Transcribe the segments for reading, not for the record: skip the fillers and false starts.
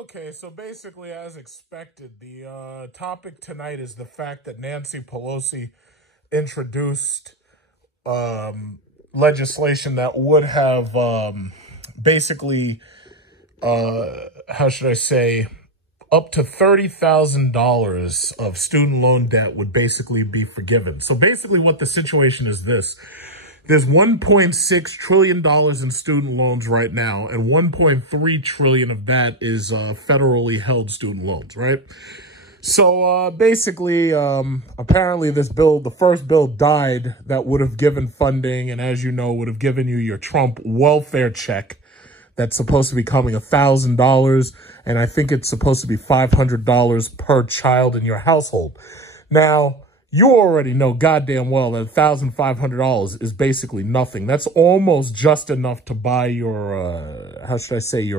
Okay, so basically, as expected, the topic tonight is the fact that Nancy Pelosi introduced legislation that would have basically, how should I say, up to $30,000 of student loan debt would basically be forgiven. So basically what the situation is this. There's $1.6 trillion in student loans right now, and $1.3 trillion of that is federally held student loans, right? So basically, apparently this bill, the first bill died that would have given funding, and as you know, would have given you your Trump welfare check that's supposed to be coming $1,000, and I think it's supposed to be $500 per child in your household. Now, you already know goddamn well that $1,500 is basically nothing. That's almost just enough to buy your, how should I say,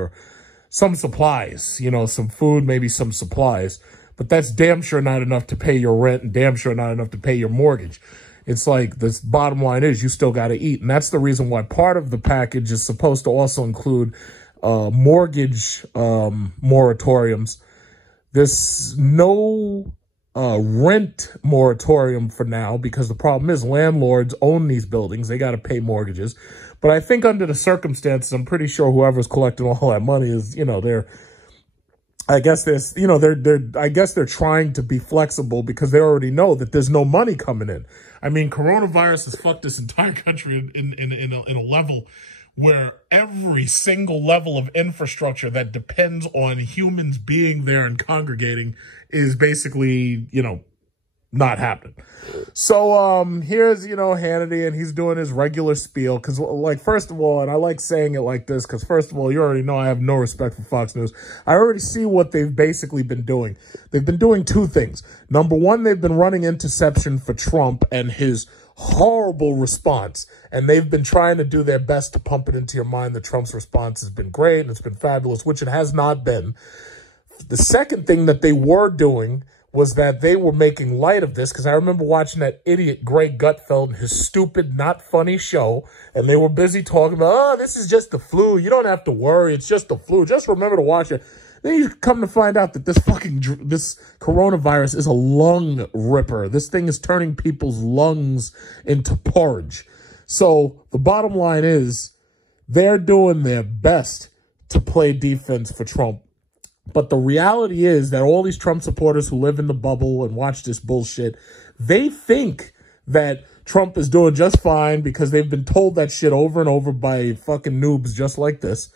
some supplies, you know, some food, maybe some supplies. But that's damn sure not enough to pay your rent and damn sure not enough to pay your mortgage. It's like, the bottom line is you still got to eat. And that's the reason why part of the package is supposed to also include mortgage moratoriums. There's no rent moratorium for now, because the problem is landlords own these buildings. They got to pay mortgages. But I think under the circumstances, I'm pretty sure whoever's collecting all that money is, you know, I guess they're trying to be flexible because they already know that there's no money coming in. I mean, coronavirus has fucked this entire country in a level where every single level of infrastructure that depends on humans being there and congregating is basically, you know, not happening. So here's, you know, Hannity, and he's doing his regular spiel because, like, first of all, and I like saying it like this because, first of all, you already know I have no respect for Fox News. I already see what they've basically been doing. They've been doing two things. Number one, they've been running interception for Trump and his horrible response, and they've been trying to do their best to pump it into your mind that Trump's response has been great and it's been fabulous, which it has not been. The second thing that they were doing was that they were making light of this, because I remember watching that idiot Greg Gutfeld and his stupid, not funny show, and they were busy talking about, oh, this is just the flu. You don't have to worry. It's just the flu. Just remember to watch it. Then you come to find out that this coronavirus is a lung ripper. This thing is turning people's lungs into porridge. So the bottom line is they're doing their best to play defense for Trump. But the reality is that all these Trump supporters who live in the bubble and watch this bullshit, they think that Trump is doing just fine because they've been told that shit over and over by fucking noobs just like this.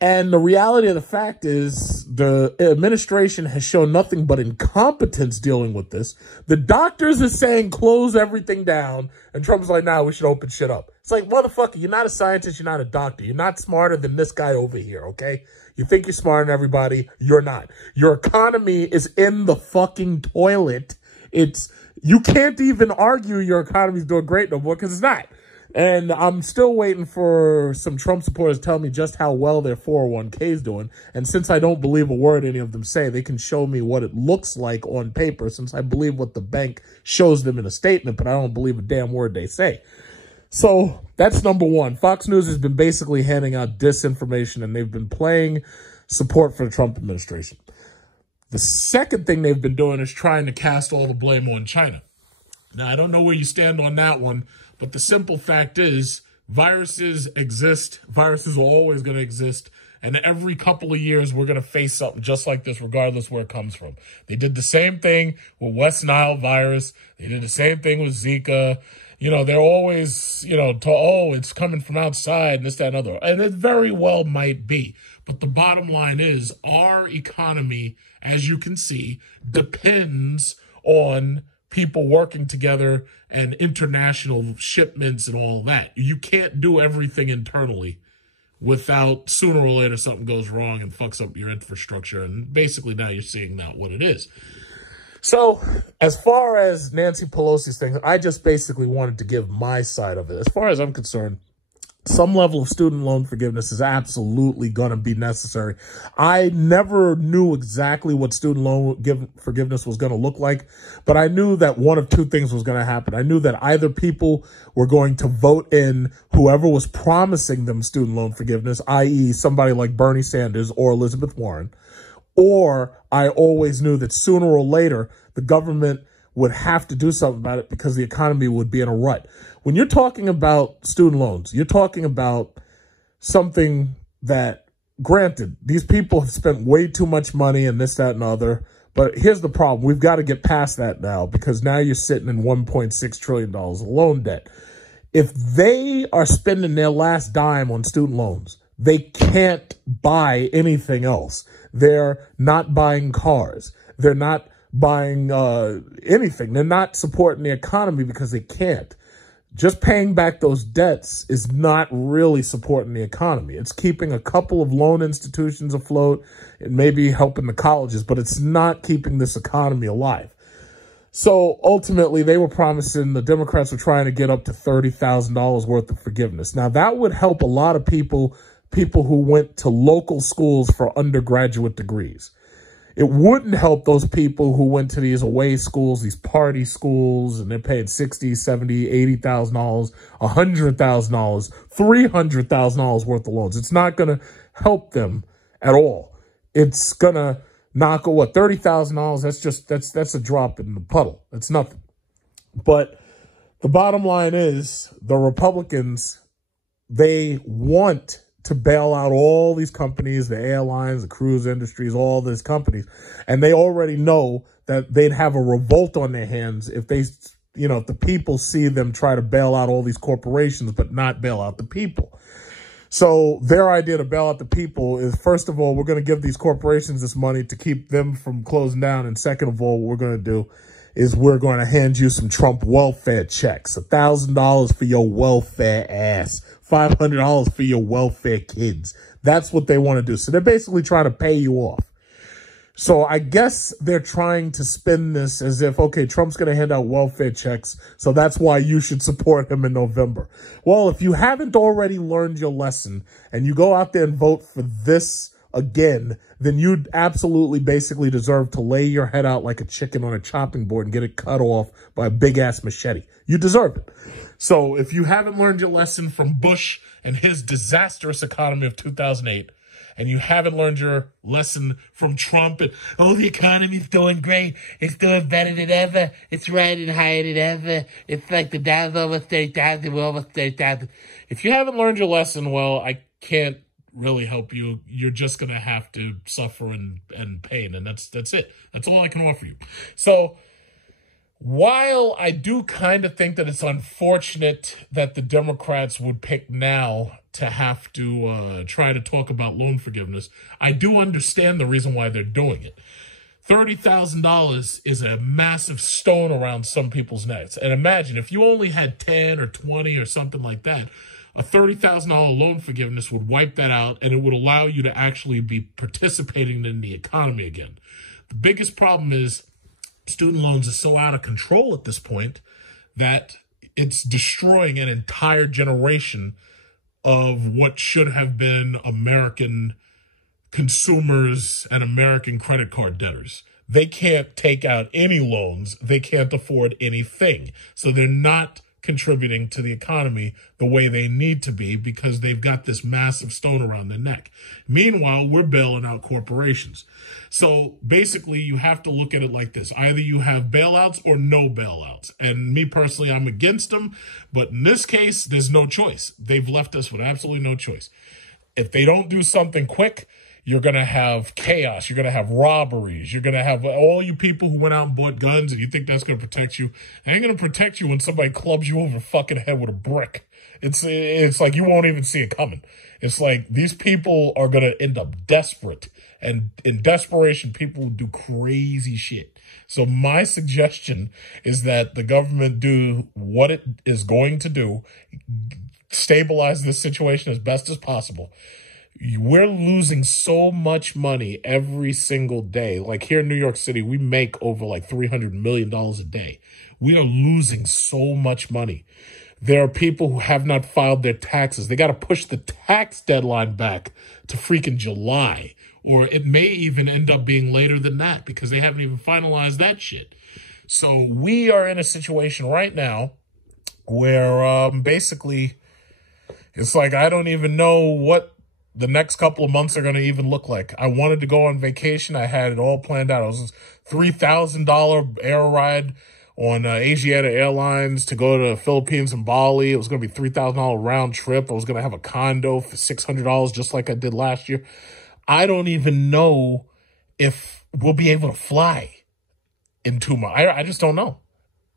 And the reality of the fact is the administration has shown nothing but incompetence dealing with this. The doctors are saying close everything down, and Trump's like, nah, we should open shit up. It's like, motherfucker, you're not a scientist, you're not a doctor. You're not smarter than this guy over here, okay? You think you're smarter than everybody, you're not. Your economy is in the fucking toilet. You can't even argue your economy's doing great no more because it's not. And I'm still waiting for some Trump supporters to tell me just how well their 401k is doing. And since I don't believe a word any of them say, they can show me what it looks like on paper, since I believe what the bank shows them in a statement, but I don't believe a damn word they say. So that's number one. Fox News has been basically handing out disinformation, and they've been playing support for the Trump administration. The second thing they've been doing is trying to cast all the blame on China. Now, I don't know where you stand on that one, but the simple fact is viruses exist. Viruses are always going to exist. And every couple of years, we're going to face something just like this, regardless where it comes from. They did the same thing with West Nile virus. They did the same thing with Zika. You know, they're always, you know, oh, it's coming from outside and this, that, and other. And it very well might be. But the bottom line is our economy, as you can see, depends on people working together and international shipments and all that. You can't do everything internally without sooner or later something goes wrong and fucks up your infrastructure. And basically now you're seeing that what it is. So as far as Nancy Pelosi's thing, I just basically wanted to give my side of it. As far as I'm concerned, some level of student loan forgiveness is absolutely going to be necessary. I never knew exactly what student loan forgiveness was going to look like, but I knew that one of two things was going to happen. I knew that either people were going to vote in whoever was promising them student loan forgiveness, i.e. somebody like Bernie Sanders or Elizabeth Warren, or I always knew that sooner or later the government would have to do something about it because the economy would be in a rut. When you're talking about student loans, you're talking about something that, granted, these people have spent way too much money and this, that, and other. But here's the problem. We've got to get past that now, because now you're sitting in $1.6 trillion of loan debt. If they are spending their last dime on student loans, they can't buy anything else. They're not buying cars. They're not buying anything. They're not supporting the economy because they can't. Just paying back those debts is not really supporting the economy. It's keeping a couple of loan institutions afloat. It may be helping the colleges, but it's not keeping this economy alive. So ultimately, they were promising, the Democrats were trying to get up to $30,000 worth of forgiveness. Now, that would help a lot of people who went to local schools for undergraduate degrees. It wouldn't help those people who went to these away schools, these party schools, and they're paying $60,000, $70,000, $80,000, $100,000, $300,000 worth of loans. It's not going to help them at all. It's going to knock, what, $30,000? That's a drop in the puddle. That's nothing. But the bottom line is the Republicans, they want to bail out all these companies, the airlines, the cruise industries, all these companies. And they already know that they'd have a revolt on their hands if they, if the people see them try to bail out all these corporations, but not bail out the people. So their idea to bail out the people is, first of all, we're going to give these corporations this money to keep them from closing down. And second of all, what we're going to do is we're going to hand you some Trump welfare checks, $1,000 for your welfare ass, $500 for your welfare kids. That's what they want to do. So they're basically trying to pay you off. So I guess they're trying to spin this as if, okay, Trump's going to hand out welfare checks, so that's why you should support him in November. Well, if you haven't already learned your lesson and you go out there and vote for this again, then you absolutely basically deserve to lay your head out like a chicken on a chopping board and get it cut off by a big-ass machete. You deserve it. So if you haven't learned your lesson from Bush and his disastrous economy of 2008, and you haven't learned your lesson from Trump and, oh, the economy's doing great. It's doing better than ever. It's riding higher than ever. It's like the Dow's almost 30,000. We're almost 30,000. If you haven't learned your lesson, well, I can't really help you. You're just going to have to suffer and pain. And that's it. That's all I can offer you. So while I do kind of think that it's unfortunate that the Democrats would pick now to have to try to talk about loan forgiveness, I do understand the reason why they're doing it. $30,000 is a massive stone around some people's necks. And imagine if you only had 10 or 20 or something like that, a $30,000 loan forgiveness would wipe that out, and it would allow you to actually be participating in the economy again. The biggest problem is student loans are so out of control at this point that it's destroying an entire generation of what should have been American consumers and American credit card debtors. They can't take out any loans. They can't afford anything. So they're not contributing to the economy the way they need to be because they've got this massive stone around their neck. Meanwhile, we're bailing out corporations. So basically, you have to look at it like this. Either you have bailouts or no bailouts. And me personally, I'm against them. But in this case, there's no choice. They've left us with absolutely no choice. If they don't do something quick, you're going to have chaos. You're going to have robberies. You're going to have all you people who went out and bought guns and you think that's going to protect you. It ain't going to protect you when somebody clubs you over the fucking head with a brick. It's like you won't even see it coming. It's like these people are going to end up desperate. And in desperation, people will do crazy shit. So my suggestion is that the government do what it is going to do, stabilize this situation as best as possible. We're losing so much money every single day. Like here in New York City, we make over like $300 million a day. We are losing so much money. There are people who have not filed their taxes. They got to push the tax deadline back to freaking July. Or it may even end up being later than that because they haven't even finalized that shit. So we are in a situation right now where basically it's like I don't even know what the next couple of months are going to even look like. I wanted to go on vacation. I had it all planned out. It was a $3,000 air ride on Asiana Airlines to go to the Philippines and Bali. It was going to be $3,000 round trip. I was going to have a condo for $600 just like I did last year. I don't even know if we'll be able to fly in 2 months. I just don't know.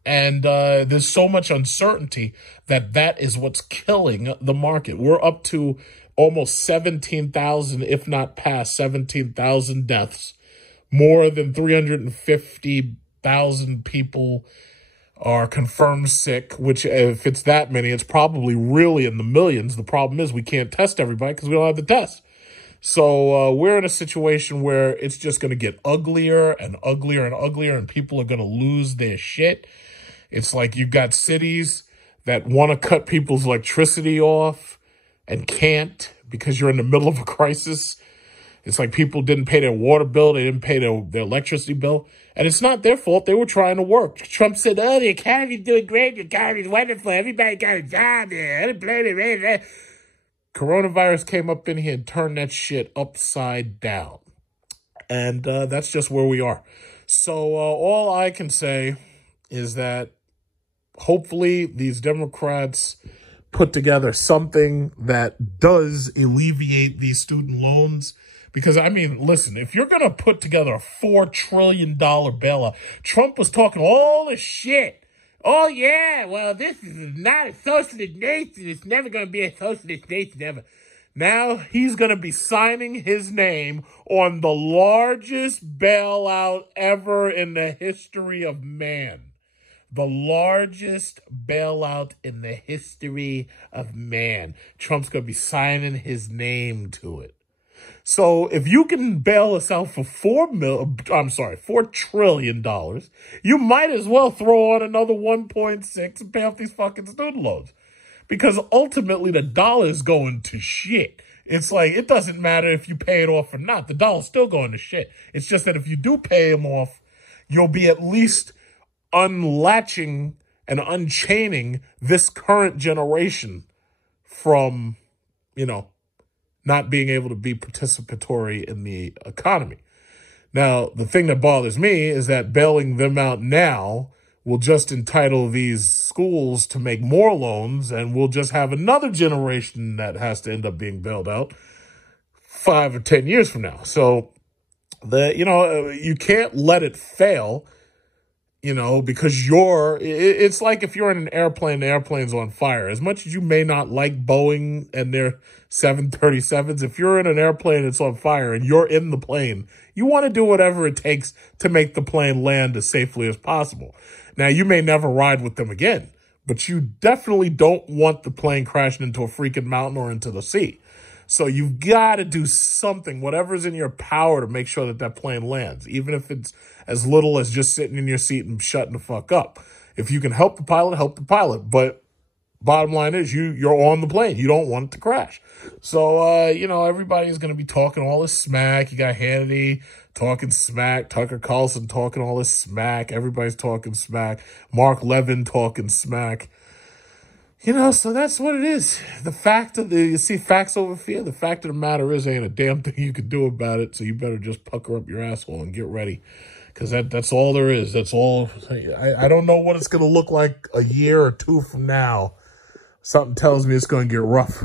And there's so much uncertainty that is what's killing the market. We're up to almost 17,000, if not past 17,000 deaths. More than 350,000 people are confirmed sick, which if it's that many, it's probably really in the millions. The problem is we can't test everybody because we don't have the test. So we're in a situation where it's just going to get uglier and uglier and uglier, and people are going to lose their shit. It's like you've got cities that want to cut people's electricity off and can't because you're in the middle of a crisis. It's like people didn't pay their water bill. They didn't pay their electricity bill. And it's not their fault. They were trying to work. Trump said, oh, the economy's doing great. The economy's wonderful. Everybody got a job there. Unemployment. Coronavirus came up in here and turned that shit upside down. And that's just where we are. So all I can say is that hopefully these Democrats put together something that does alleviate these student loans. Because, I mean, listen, if you're going to put together a $4 trillion bailout, Trump was talking all this shit. Oh, yeah, well, this is not a socialist nation. It's never going to be a socialist nation ever. Now he's going to be signing his name on the largest bailout ever in the history of man. The largest bailout in the history of man. Trump's going to be signing his name to it. So if you can bail us out for $4 trillion, you might as well throw on another 1.6 and pay off these fucking student loans. Because ultimately the dollar's going to shit. It's like, it doesn't matter if you pay it off or not. The dollar's still going to shit. It's just that if you do pay him off, you'll be at least unlatching and unchaining this current generation from, not being able to be participatory in the economy. Now, the thing that bothers me is that bailing them out now will just entitle these schools to make more loans, and we'll just have another generation that has to end up being bailed out 5 or 10 years from now. So, you can't let it fail, because it's like if you're in an airplane, the airplane's on fire. As much as you may not like Boeing and their 737s, if you're in an airplane that's on fire and you're in the plane, you want to do whatever it takes to make the plane land as safely as possible. Now, you may never ride with them again, but you definitely don't want the plane crashing into a freaking mountain or into the sea. So you've got to do something, whatever's in your power, to make sure that that plane lands, even if it's as little as just sitting in your seat and shutting the fuck up. If you can help the pilot, help the pilot. But bottom line is you're on the plane. You don't want it to crash. So, everybody's going to be talking all this smack. You got Hannity talking smack, Tucker Carlson talking all this smack. Everybody's talking smack. Mark Levin talking smack. So that's what it is. You see facts over fear. The fact of the matter is, ain't a damn thing you can do about it. So you better just pucker up your asshole and get ready. Because that's all there is. That's all. I don't know what it's going to look like a year or two from now. Something tells me it's going to get rough.